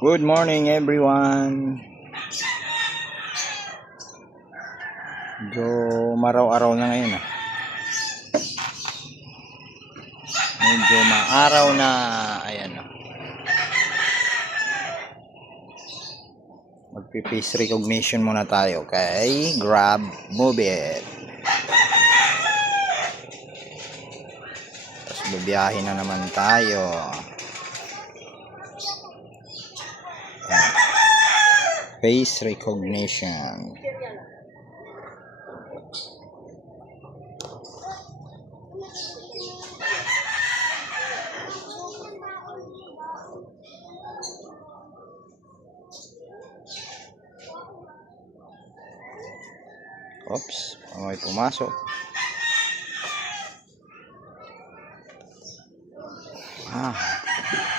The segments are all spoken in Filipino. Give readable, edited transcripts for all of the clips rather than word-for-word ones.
Good morning everyone. Medyo maraw-araw na ngayon Medyo maaraw na. Ayan Magpi-face recognition muna tayo kay Grab Move It. Tapos bibiyahin na naman tayo. Face recognition. Oops, may pumasok.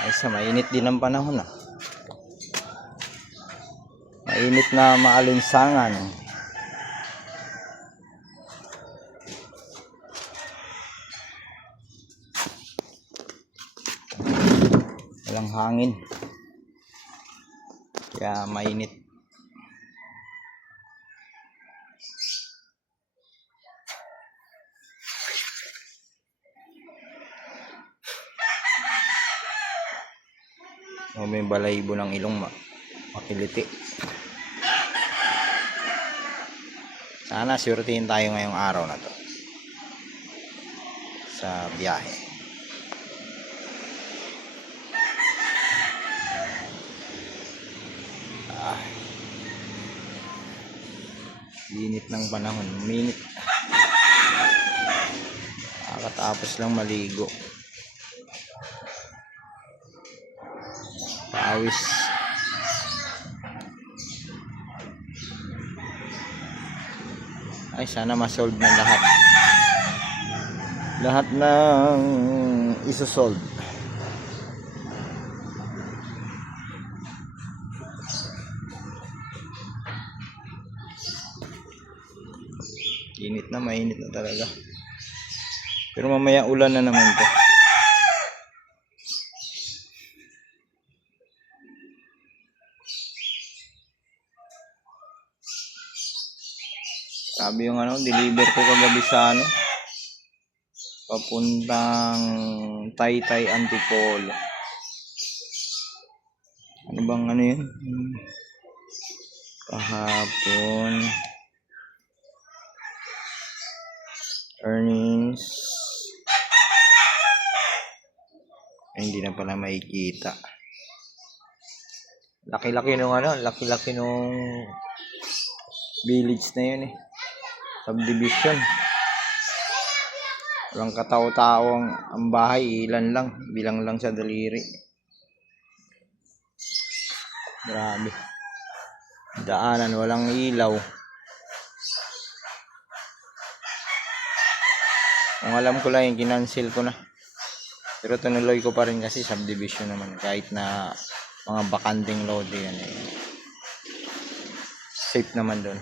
Ay mainit din ang panahon Mainit na maalinsangan. Walang hangin. Kaya mainit. May balahibo ng ilong makiliti. Sana suretin tayo ngayong araw na to sa biyahe. Init ng panahon, minit. Kakatapos lang maligo. Pawis. Ay, sana ma-solve na lahat. Lahat ng isosolve. Init na, mainit na talaga. Pero mamaya ulan na naman to. Sabi yung deliver ko kagabi sa papuntang Taytay Antipolo. Ano bang yun? Kahapon. Earnings. Ay, hindi na pala makikita. Laki-laki nung laki-laki nung village na yun Subdivision. Walang katao-tao ang bahay, ilan lang, bilang lang sa daliri. Grabe. Daanan, walang ilaw. Kung alam ko lang yung kinancel ko na. Pero tinuloy ko pa rin kasi subdivision naman. Kahit na mga bakanting load yan Safe naman doon.